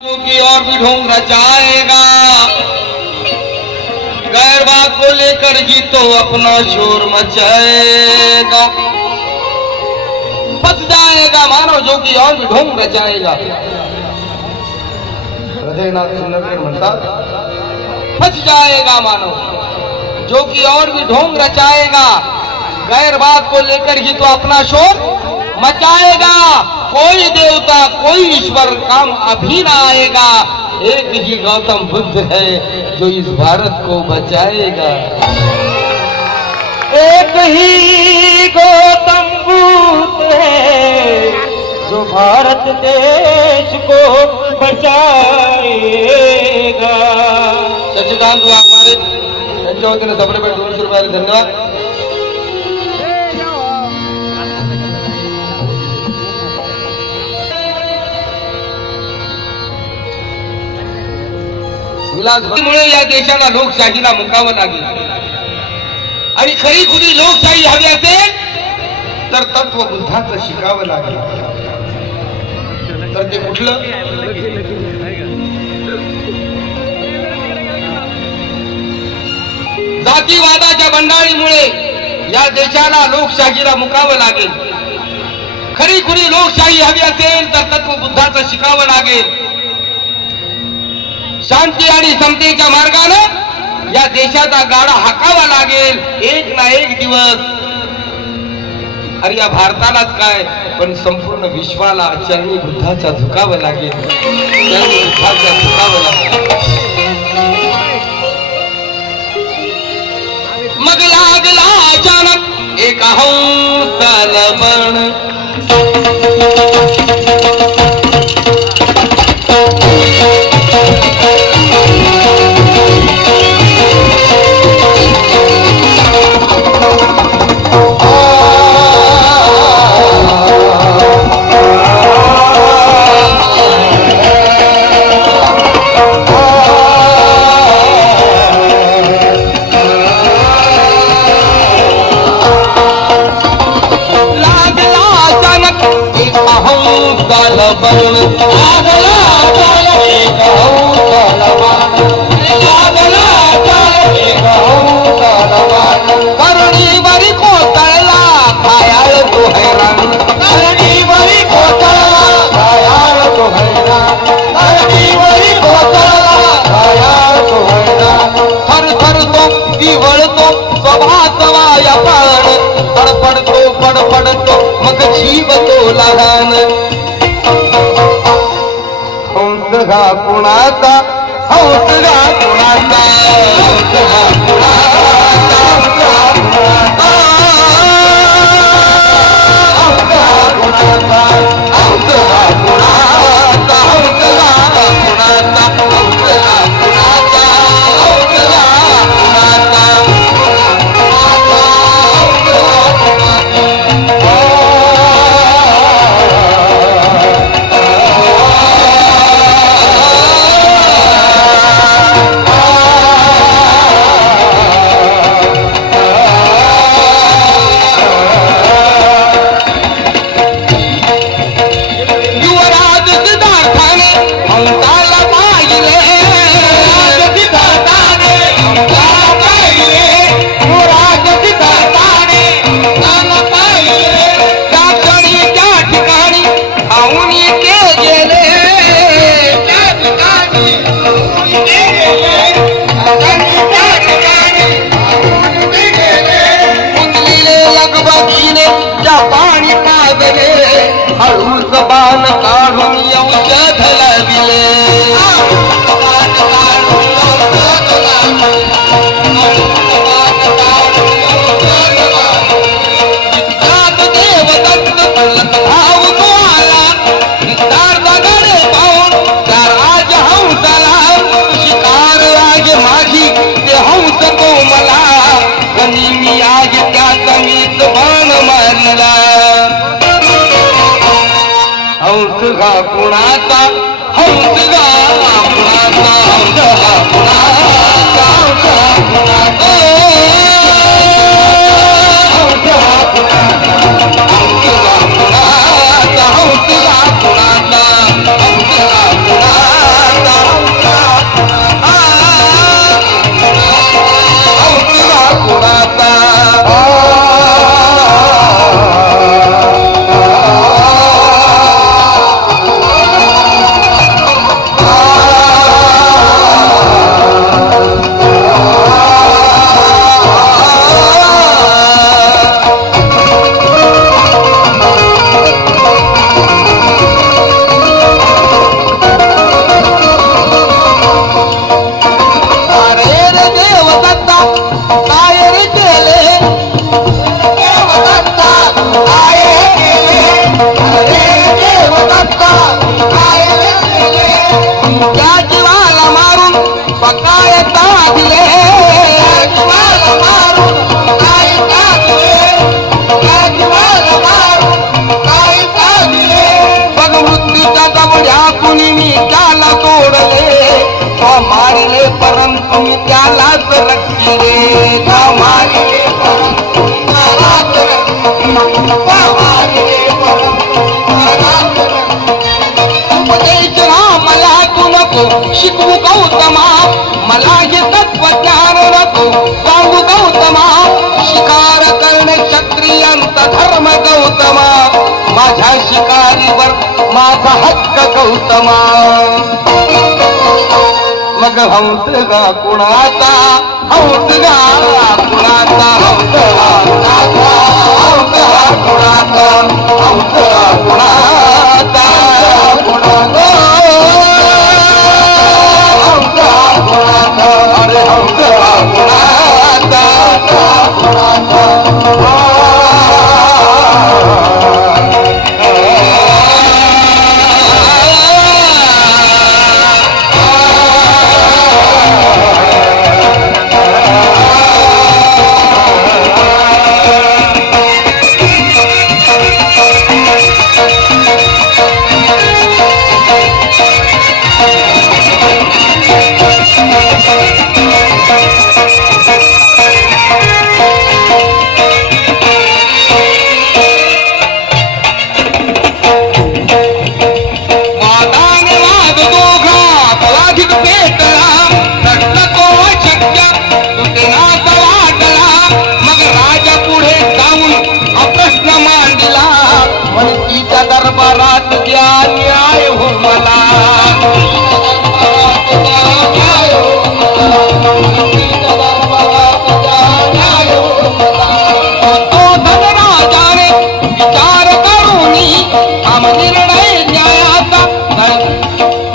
की और भी ढोंग रचाएगा, गैर बात को लेकर ही तो अपना शोर मचाएगा। फंस जाएगा मानो जो कि और भी ढोंग रचाएगा। हृदयनाथ सुंदर म्हणतात, फंस जाएगा मानो जो कि और भी ढोंग रचाएगा, गैर बात को लेकर ही तो अपना शोर मचाएगा। कोई देवता कोई ईश्वर काम अभी ना आएगा, एक ही गौतम बुद्ध है जो इस भारत को बचाएगा। एक ही गौतम बुद्ध है जो भारत देश को बचाएगा। सच्चिदानंद हमारे त्यांच्या वतीने सप्रेमेट 200 रुपये धन्यवाद। विलासमुळे या देशाला लोकशाहीला मुकावं लागेल आणि खरी खुरी लोकशाही हवी असेल तर तत्व बुद्धाचं शिकावं लागेल। तर ते कुठलं? जातीवादाच्या बंडाळीमुळे या देशाला लोकशाहीला मुकावं लागेल। खरी खुरी लोकशाही हवी असेल तर तत्व बुद्धाचं शिकावं लागेल। शांती आणि समतेच्या मार्गाने या देशाचा गाडा हाकावा लागेल एक ना एक दिवस। अरे या भारतालाच काय पण संपूर्ण विश्वाला चरणी बुद्धाच्या झुकावं लागेल, चरणी बुद्धाच्या झुकावं लागेल। मग लागला अचानक एक हंसाला पण पडपडतो मग जीव तो लहान। हंस हा कुणाचा, हंस हा कुणाचा, हंस हा कुणाचा, हंस हा कुणाचा, हंस हा कुणाचा, हंस हा कुणाचा, हंस हा कुणाचा, हंस हा कुणाचा, हंस हा कुणाचा। जबान काढून येऊच्या धलाविले, देवदत्त भाव तो आला निस्तार दगडे पाहून त्या राज हंसाला शिकार राज माझी ते हंस तो मला कनी मी आज त्याचा मीच बाण मारला। हंस हा कुणाचा, हंस हा कुणाचा, हंस हा कुणाचा, हंस हा कुणाचा, हंस हा कुणाचा, हंस हा कुणाचा, हंस हा कुणाचा, हंस हा कुणाचा। त्या जीवाला मारून काय दिले जीवाला मारून काय दिले त्या जीवाला मारून काय दिले बघ मृत्यूच्या जवळ्या कुणी मी त्याला तोडले का मारिले परंतु मी त्यालाच रक्षिले का मारिले परंतु त्यालाच रक्षिले का मारिले परंतु त्यालाच उपदेश मला तू नको शिकवू गौतमा मला हे तत्वज्ञान नको सांगू गौतमा शिकार करणे क्षत्रियांचा धर्म गौतमा माझ्या शिकारीवर माझा हक्क गौतमा मग हंस गा कुणाचा हंस गा कुणाचा हंस गा कुणाचा हंस गा कुणाचा हंस गा कुणाचा कुणाचा हंस गा कुणाचा अरे हंस गा कुणाचा कुणाचा दरबारात द्या न्याय हो मला तो धनराजाने विचार करूनी आम निर्णय न्यायाचा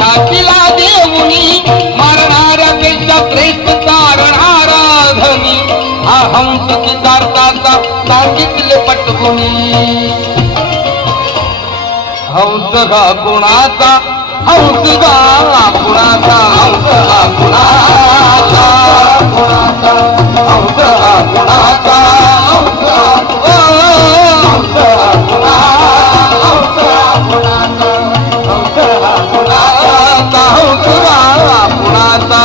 टाकीला देऊनी मारणाऱ्यापेक्षा श्रेष्ठ तारणारा धनी हा हंस चितार्थाचा सांगितले पटवुनी हंस गा कुणाचा हंस गा कुणाचा हंस गा कुणाचा कुणाचा हंस गा कुणाचा हंस गा कुणाचा हंस गा कुणाचा हंस गा कुणाचा हंस गा कुणाचा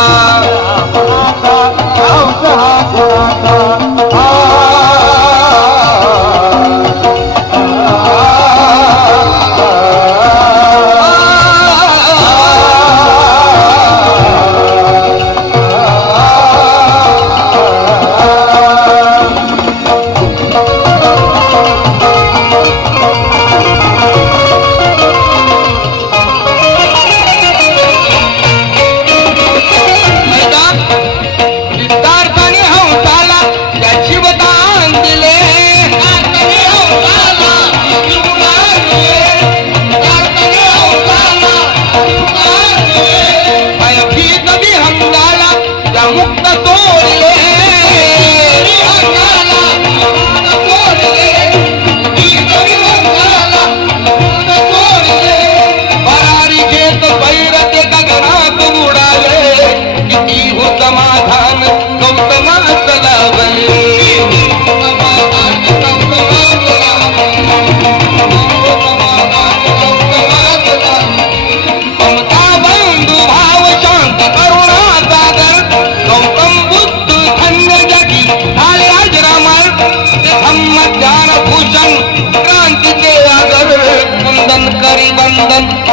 हंस गा कुणाचा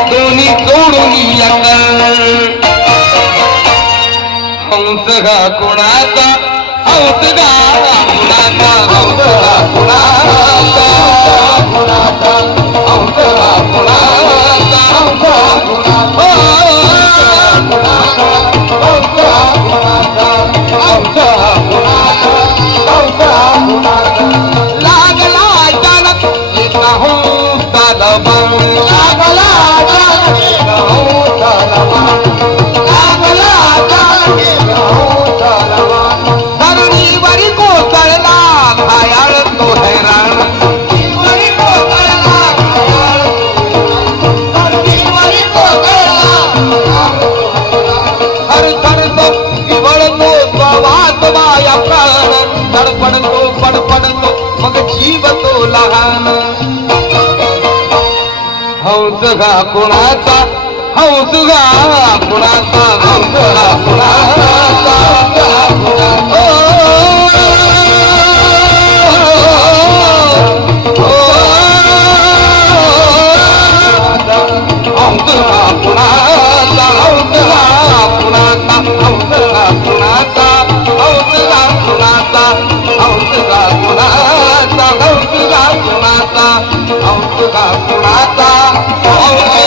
दोन्ही जोडून हंस गा कुणाचा हंस गा कुणाचा हंस गा कुणाचा कुणाचा हंस गा कुणाचा हंस गा कुणाचा हंस गा कुणाचा हंस गा कुणाचा हंस गा कुणाचा लागला अचानक एका हंसा दबंग लागला अचानक एका हंसा दबंग लागला अचानक एका हंसा दबंग धरणीवरी कोसळला घायाळ तो हैराण धरणीवरी कोसळला घायाळ तो हैराण धरणीवरी कोसळला हौसगा कुणाचा हौसगा कुणाचा हौसगा कुणाचा हौसगा कुणाचा हौसगा कुणाचा हौसगा कुणाचा हौसगा कुणाचा हौसगा कुणाचा हौसगा कुणाचा हौसगा कुणाचा